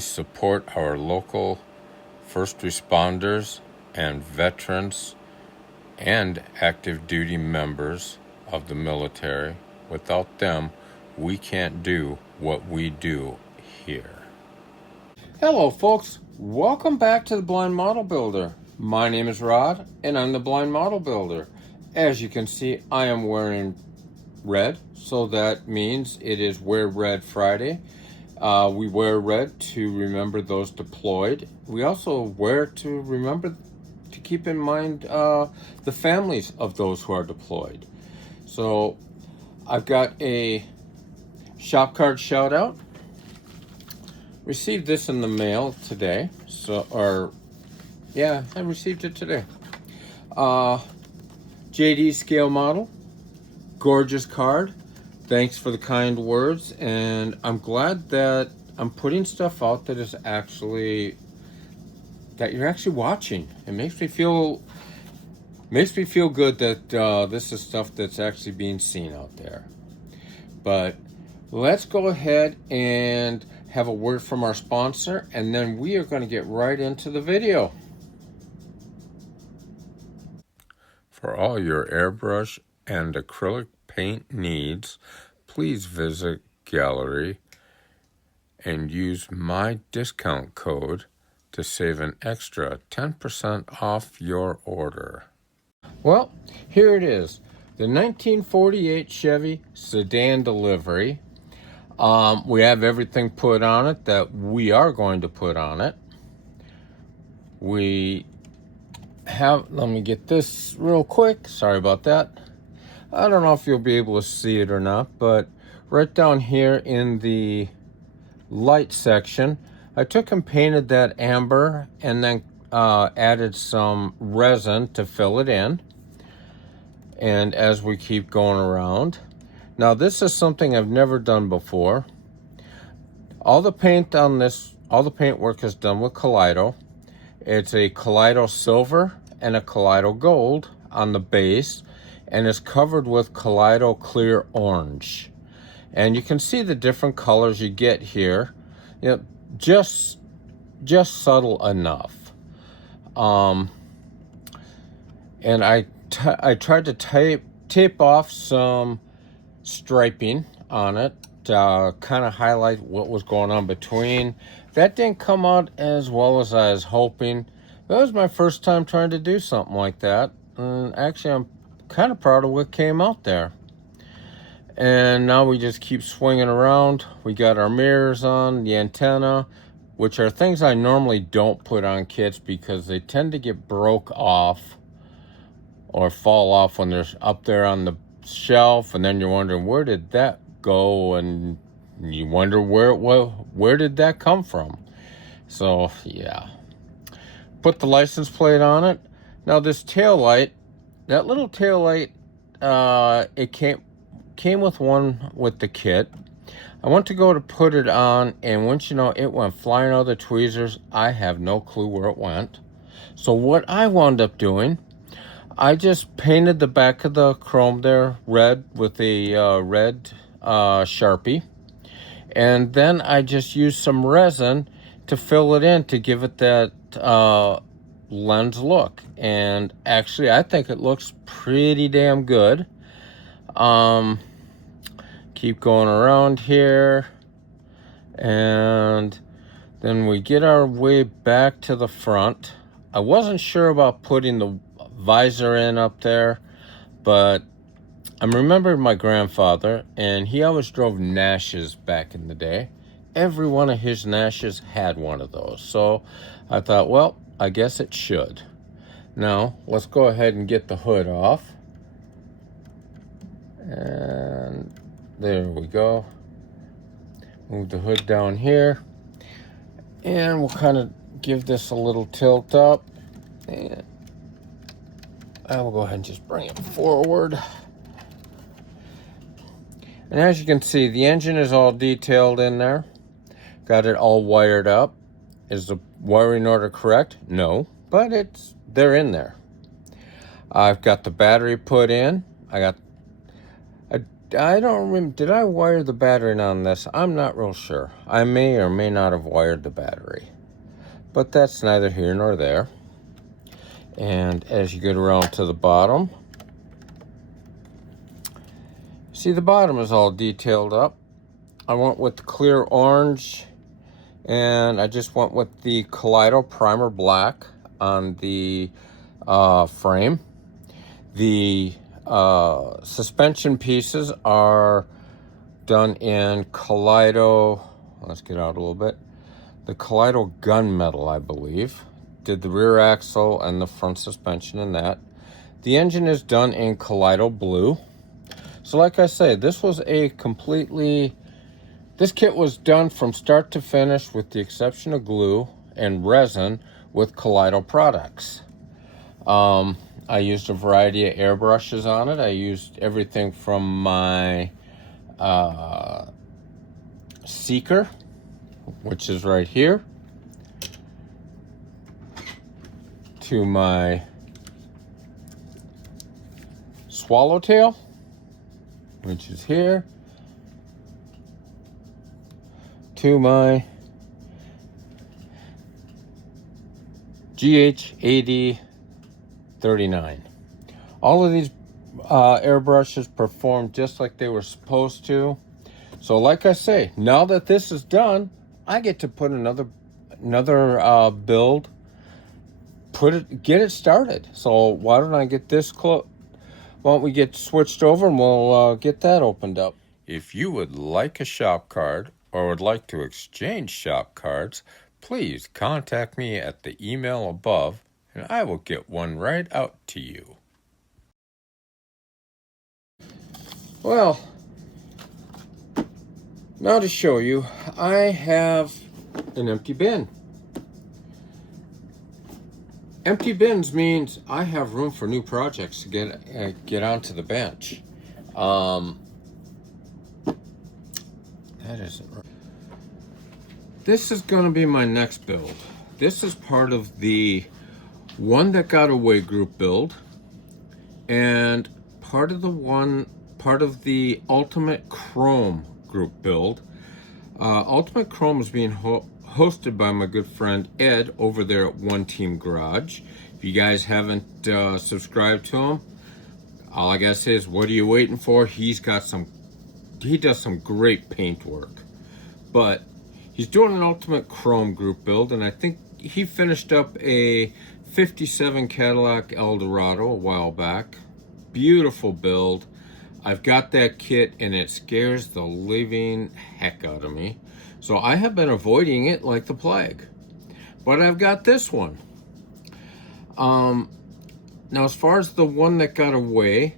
Please support our local first responders and veterans and active duty members of the military. Without them, we can't do what we do here. Hello, folks. Welcome back to the Blind Model Builder. My name is Rod, and I'm the Blind Model Builder. As you can see, I am wearing red, so that means it is Wear Red Friday. We wear red to remember those deployed. We also wear to remember to keep in mind the families of those who are deployed. So I've got a shop card shout out. Received this in the mail today. I received it today. JD scale model, gorgeous card. Thanks for the kind words, and I'm glad that I'm putting stuff out that is actually, that you're actually watching. It makes me feel good that this is stuff that's actually being seen out there. But let's go ahead and have a word from our sponsor, and then we are going to get right into the video. For all your airbrush and acrylic paint needs, please visit Gallery and use my discount code to save an extra 10% off your order. Well, here it is, the 1948 Chevy Sedan Delivery. We have everything put on it that we are going to put on it. Let me get this real quick. Sorry about that. I don't know if you'll be able to see it or not, but right down here in the light section, I took and painted that amber and then added some resin to fill it in. And as we keep going around, now this is something I've never done before. All the paint work is done with Kaleido. It's a Kaleido silver and a Kaleido gold on the base, and it's covered with Kaleido clear orange. And you can see the different colors you get here. You know, just subtle enough. And I tried to tape off some striping on it to kind of highlight what was going on between. That didn't come out as well as I was hoping. That was my first time trying to do something like that. And actually, I'm kind of proud of what came out there. And now we just keep swinging around. We got our mirrors on, the antenna, which are things I normally don't put on kits because they tend to get broke off or fall off when they're up there on the shelf, and then you're wondering, where did that go? And you wonder where did that come from? So yeah, put the license plate on it. Now this tail light, that little tail light, it came with one with the kit. I went to go to put it on, and once you know, it went flying out of the tweezers. I have no clue where it went. So what I wound up doing, I just painted the back of the chrome there red with a red Sharpie. And then I just used some resin to fill it in to give it that lens look. And actually, I think it looks pretty damn good. Keep going around here. And then we get our way back to the front. I wasn't sure about putting the visor in up there, but I remembered my grandfather, and he always drove Nashes back in the day. Every one of his Nashes had one of those, so I thought, well, I guess it should. Now let's go ahead and get the hood off, and there we go. Move the hood down here, and we'll kind of give this a little tilt up, and I will go ahead and just bring it forward. And as you can see, the engine is all detailed in there. Got it all wired up. Is the wiring order correct? No, but they're in there. I've got the battery put in. I I don't remember, did I wire the battery on this? I'm not real sure. I may or may not have wired the battery, but that's neither here nor there. And as you get around to the bottom, see the bottom is all detailed up. I went with the clear orange, and I just went with the Kaleido Primer Black on the frame. The suspension pieces are done in Kaleido, let's get out a little bit, the Kaleido gunmetal, I believe. Did the rear axle and the front suspension in that. The engine is done in Kaleido blue. So like I say, this was a completely, this kit was done from start to finish with the exception of glue and resin with Kaleido products. I used a variety of airbrushes on it. I used everything from my Seeker, which is right here, to my Swallowtail, which is here, to my GH80 39. All of these airbrushes performed just like they were supposed to. So like I say, now that this is done, I get to put another build, get it started. So why don't I get this why don't we get switched over and we'll get that opened up. If you would like a shop card or would like to exchange shop cards, please contact me at the email above, and I will get one right out to you. Well, now to show you, I have an empty bin. Empty bins means I have room for new projects to get onto the bench. That isn't right. This is going to be my next build. This is part of the One That Got Away group build, and part of the Ultimate Chrome group build. Ultimate Chrome is being hosted by my good friend Ed over there at One Team Garage. If you guys haven't subscribed to him, all I gotta say is, what are you waiting for? He does some great paint work, but he's doing an Ultimate Chrome group build, and I think he finished up a 57 Cadillac Eldorado a while back. Beautiful build. I've got that kit and it scares the living heck out of me. So I have been avoiding it like the plague. But I've got this one. Now as far as the One That Got Away,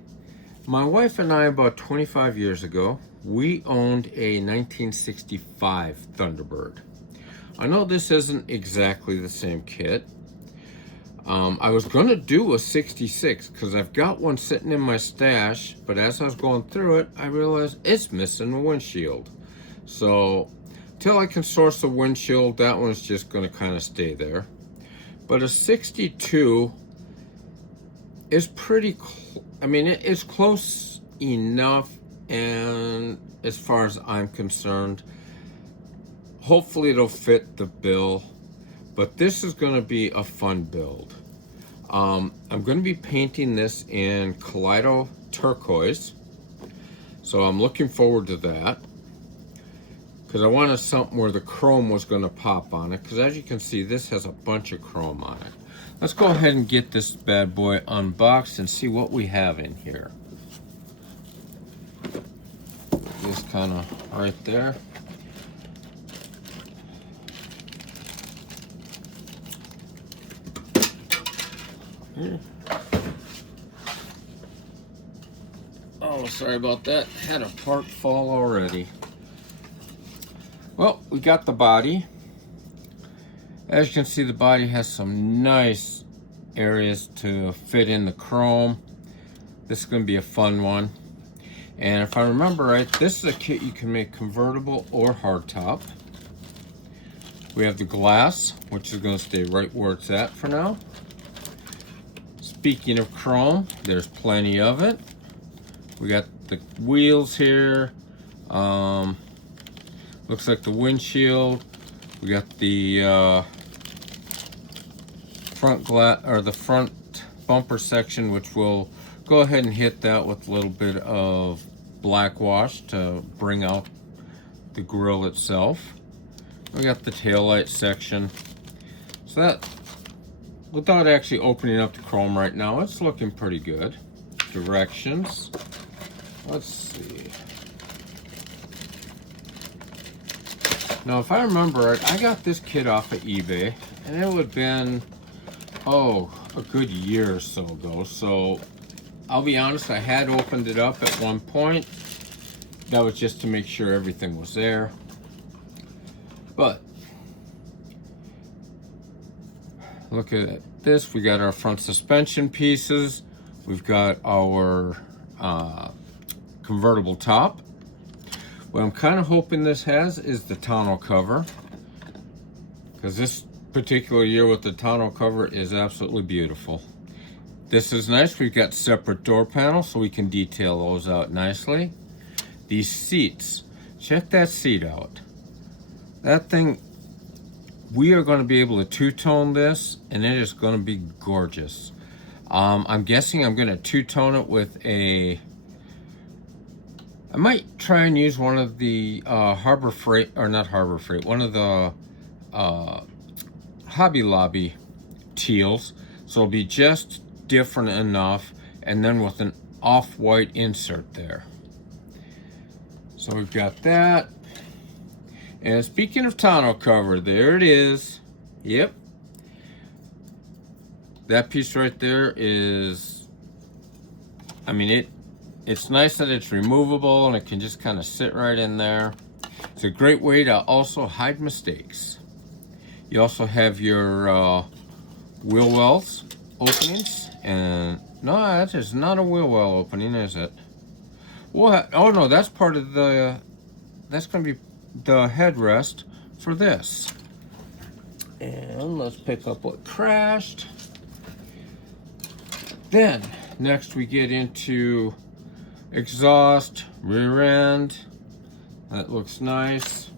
my wife and I, about 25 years ago, we owned a 1965 Thunderbird. I know this isn't exactly the same kit. I was going to do a 66 because I've got one sitting in my stash, but as I was going through it, I realized it's missing a windshield. So until I can source a windshield, that one's just going to kind of stay there. But a 62 is pretty, it's close enough, and as far as I'm concerned, hopefully it'll fit the bill. But this is going to be a fun build. I'm going to be painting this in Kaleido turquoise, so I'm looking forward to that, because I wanted something where the chrome was going to pop on it, because as you can see, this has a bunch of chrome on it. Let's go ahead and get this bad boy unboxed and see what we have in here. Just kind of right there. Oh, sorry about that. Had a part fall already. Well, we got the body. As you can see, the body has some nice areas to fit in the chrome. This is going to be a fun one. And if I remember right, this is a kit you can make convertible or hardtop. We have the glass, which is going to stay right where it's at for now. Speaking of chrome, there's plenty of it. We got the wheels here. Looks like the windshield. We got the front glass, or the front bumper section, which we'll go ahead and hit that with a little bit of black wash to bring out the grille itself. We got the taillight section. So that, without actually opening up the chrome right now, it's looking pretty good. Directions. Let's see. Now, if I remember right, I got this kit off of eBay, and it would have been, a good year or so ago. So, I'll be honest, I had opened it up at one point. That was just to make sure everything was there. But, look at this. We got our front suspension pieces. We've got our convertible top. What I'm kind of hoping this has is the tonneau cover, because this particular year with the tonneau cover is absolutely beautiful. This is nice. We've got separate door panels, so we can detail those out nicely. These seats, check that seat out. That thing, we are going to be able to two-tone this, and it is going to be gorgeous. I'm guessing I'm going to two-tone it with a, I might try and use one of the Harbor Freight, or not Harbor Freight, one of the Hobby Lobby teals. So it'll be just different enough, and then with an off-white insert there. So we've got that. And speaking of tonneau cover, there it is. Yep. That piece right there is, I mean, it's nice that it's removable and it can just kind of sit right in there. It's a great way to also hide mistakes. You also have your wheel wells openings, and no, that is not a wheel well opening, is it? What? Oh no, that's part of the, that's going to be the headrest for this. And let's pick up what crashed. Then, next we get into exhaust, rear end. That looks nice.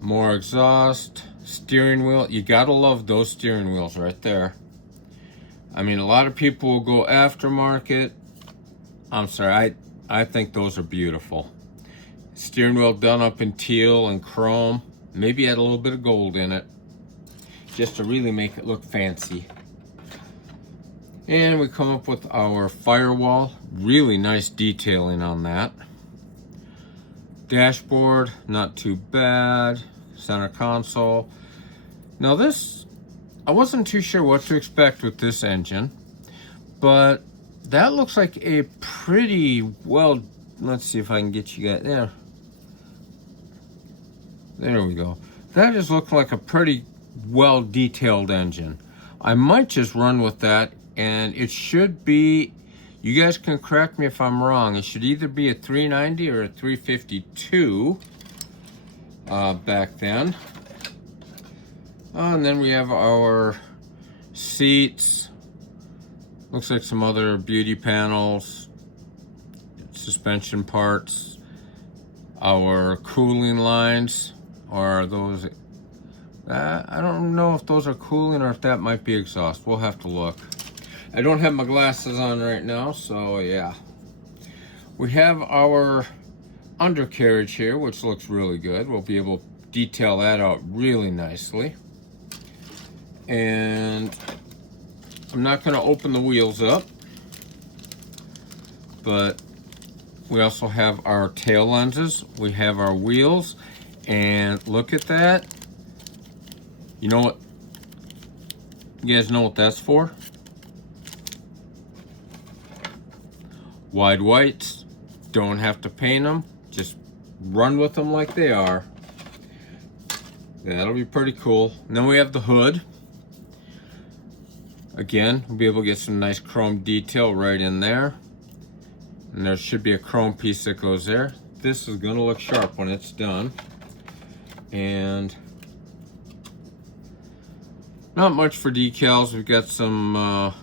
More exhaust, steering wheel. You gotta love those steering wheels right there. I mean, a lot of people will go aftermarket. I'm sorry, I think those are beautiful. Steering wheel done up in teal and chrome. Maybe add a little bit of gold in it, just to really make it look fancy. And we come up with our firewall. Really nice detailing on that. Dashboard, not too bad. Center console. Now this, I wasn't too sure what to expect with this engine, but that looks like a pretty well, let's see if I can get you guys there. There we go. That is looking like a pretty well detailed engine. I might just run with that, and it should be, you guys can correct me if I'm wrong, it should either be a 390 or a 352 back then. And then we have our seats. Looks like some other beauty panels, suspension parts, our cooling lines, or those, I don't know if those are cooling or if that might be exhaust. We'll have to look. I don't have my glasses on right now, so yeah. We have our undercarriage here, which looks really good. We'll be able to detail that out really nicely. And I'm not going to open the wheels up, but we also have our tail lenses. We have our wheels, and look at that. You know what? You guys know what that's for? Wide whites. Don't have to paint them. Just run with them like they are. That'll be pretty cool. And then we have the hood. Again, we'll be able to get some nice chrome detail right in there. And there should be a chrome piece that goes there. This is going to look sharp when it's done. And not much for decals. We've got some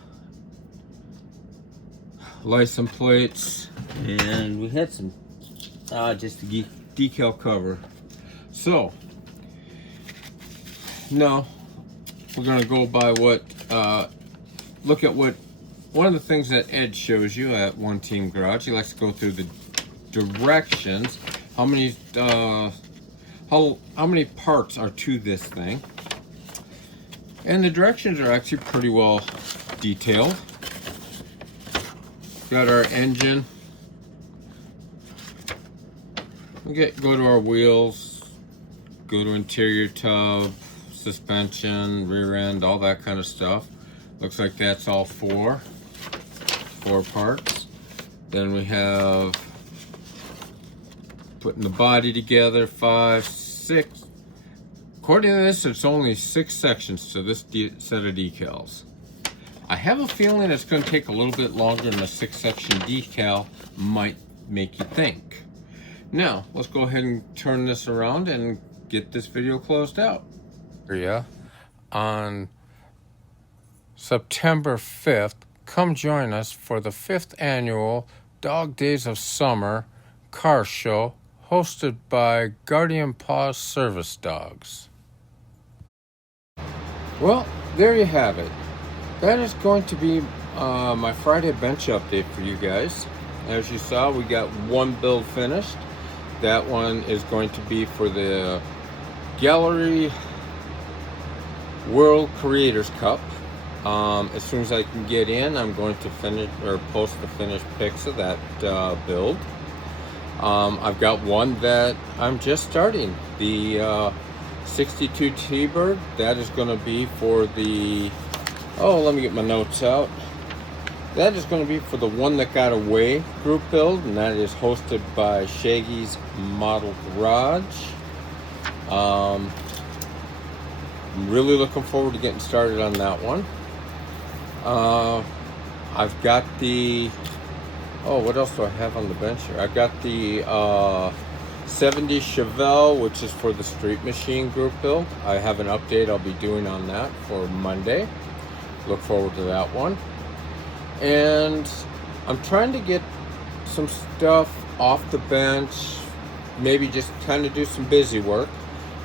license plates, and we had some just the decal cover. So now we're gonna go by what look at what one of the things that Ed shows you at One Team Garage. He likes to go through the directions, how many parts are to this thing, and the directions are actually pretty well detailed. Got our engine. We go to our wheels, go to interior tub, suspension, rear end, all that kind of stuff. Looks like that's all four parts. Then we have putting the body together, 5, 6. According to this, it's only 6 sections to this set of decals. I have a feeling it's going to take a little bit longer than a 6-section decal might make you think. Now, let's go ahead and turn this around and get this video closed out. Yeah, on September 5th, come join us for the 5th annual Dog Days of Summer car show hosted by Guardian Paws Service Dogs. Well, there you have it. That is going to be my Fridabench update for you guys. As you saw, we got one build finished. That one is going to be for the Gallery World Creators Cup. As soon as I can get in, I'm going to finish or post the finished pics of that build. I've got one that I'm just starting, the 62 T-Bird. That is going to be for the, let me get my notes out. That is going to be for the One That Got Away group build, and that is hosted by Shaggy's Model Garage. I'm really looking forward to getting started on that one. I've got the, what else do I have on the bench here? I've got the 70 Chevelle, which is for the Street Machine group build. I have an update I'll be doing on that for Monday. Look forward to that one. And I'm trying to get some stuff off the bench, maybe just kind of do some busy work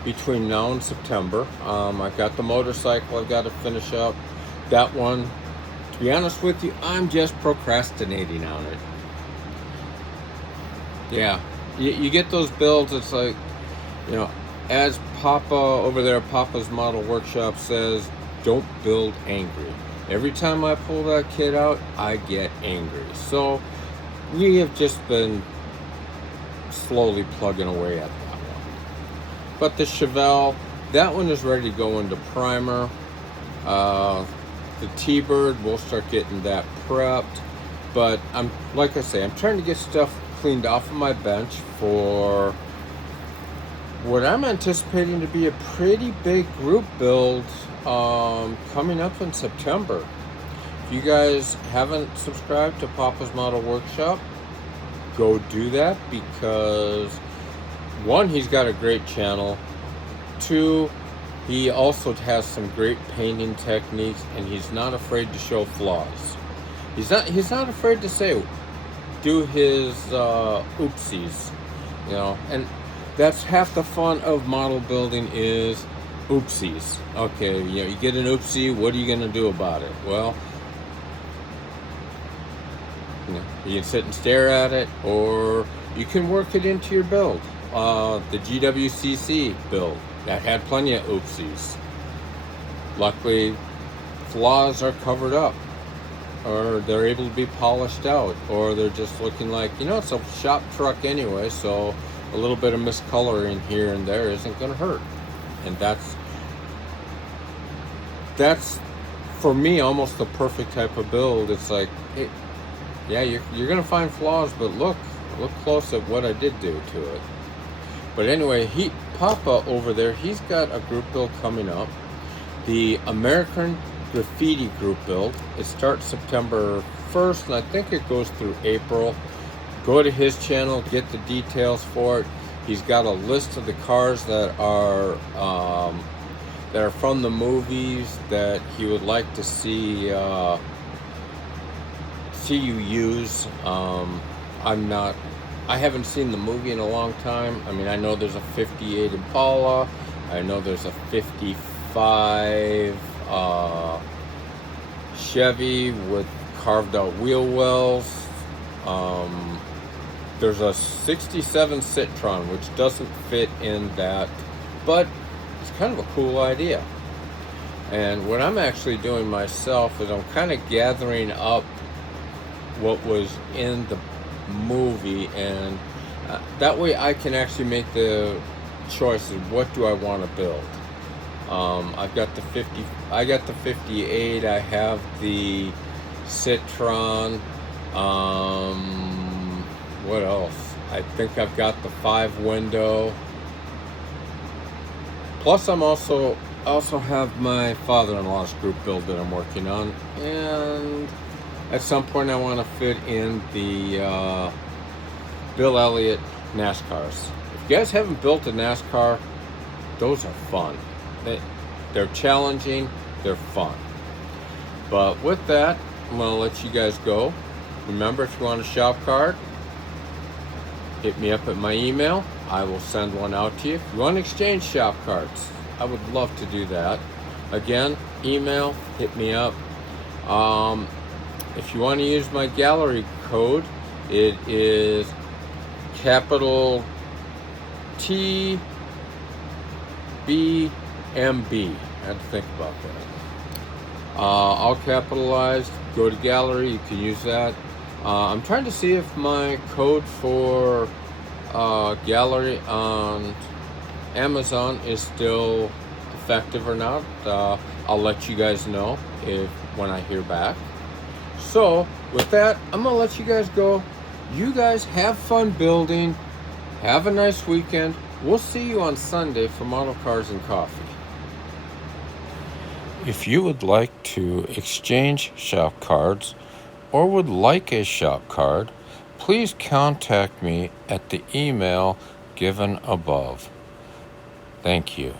between now and September. I've got the motorcycle I've got to finish up. That one, to be honest with you, I'm just procrastinating on it. Yeah, you get those builds, it's like, as Papa over there, Papa's Model Workshop says, don't build angry. Every time I pull that kit out, I get angry. So we have just been slowly plugging away at that one. But the Chevelle, that one is ready to go into primer. The T-Bird, we'll start getting that prepped. But like I say, I'm trying to get stuff cleaned off of my bench for what I'm anticipating to be a pretty big group build coming up in September. If you guys haven't subscribed to Papa's Model Workshop, go do that, because 1, he's got a great channel. 2, he also has some great painting techniques, and he's not afraid to show flaws. He's not afraid to say, do his oopsies, and that's half the fun of model building is oopsies. Okay, you get an oopsie, what are you going to do about it? Well, you can sit and stare at it, or you can work it into your build. The GWCC build, that had plenty of oopsies. Luckily, flaws are covered up, or they're able to be polished out, or they're just looking like, it's a shop truck anyway, so a little bit of miscoloring here and there isn't going to hurt. And that's for me almost the perfect type of build. It's like, you're gonna find flaws, but look close at what I did do to it. But anyway, Papa over there, he's got a group build coming up, the American Graffiti group build. It starts September 1st, and I think it goes through April. Go to his channel, get the details for it. He's got a list of the cars that are from the movies that he would like to see see you use. I haven't seen the movie in a long time. I mean, I know there's a 58 Impala. I know there's a 55 Chevy with carved out wheel wells. There's a 67 Citroen, which doesn't fit in that, but it's kind of a cool idea. And what I'm actually doing myself is I'm kind of gathering up what was in the movie, and that way I can actually make the choice of what do I want to build. I got the 58. I have the Citroen. What else? I think I've got the 5-window. Plus, I'm also have my father-in-law's group build that I'm working on, and at some point I want to fit in the Bill Elliott NASCARs. If you guys haven't built a NASCAR, those are fun. They're challenging, they're fun. But with that, I'm going to let you guys go. Remember, if you want a shop card, hit me up at my email. I will send one out to you. If you want to exchange shop cards, I would love to do that. Again, email, hit me up. If you want to use my gallery code, it is capital TBMB. I had to think about that. All capitalized. Go to gallery. You can use that. I'm trying to see if my code for gallery on Amazon is still effective or not. I'll let you guys know when I hear back. So with that, I'm gonna let you guys go. You guys have fun building. Have a nice weekend. We'll see you on Sunday for Model Cars and Coffee. If you would like to exchange shop cards or would like a shop card, please contact me at the email given above. Thank you.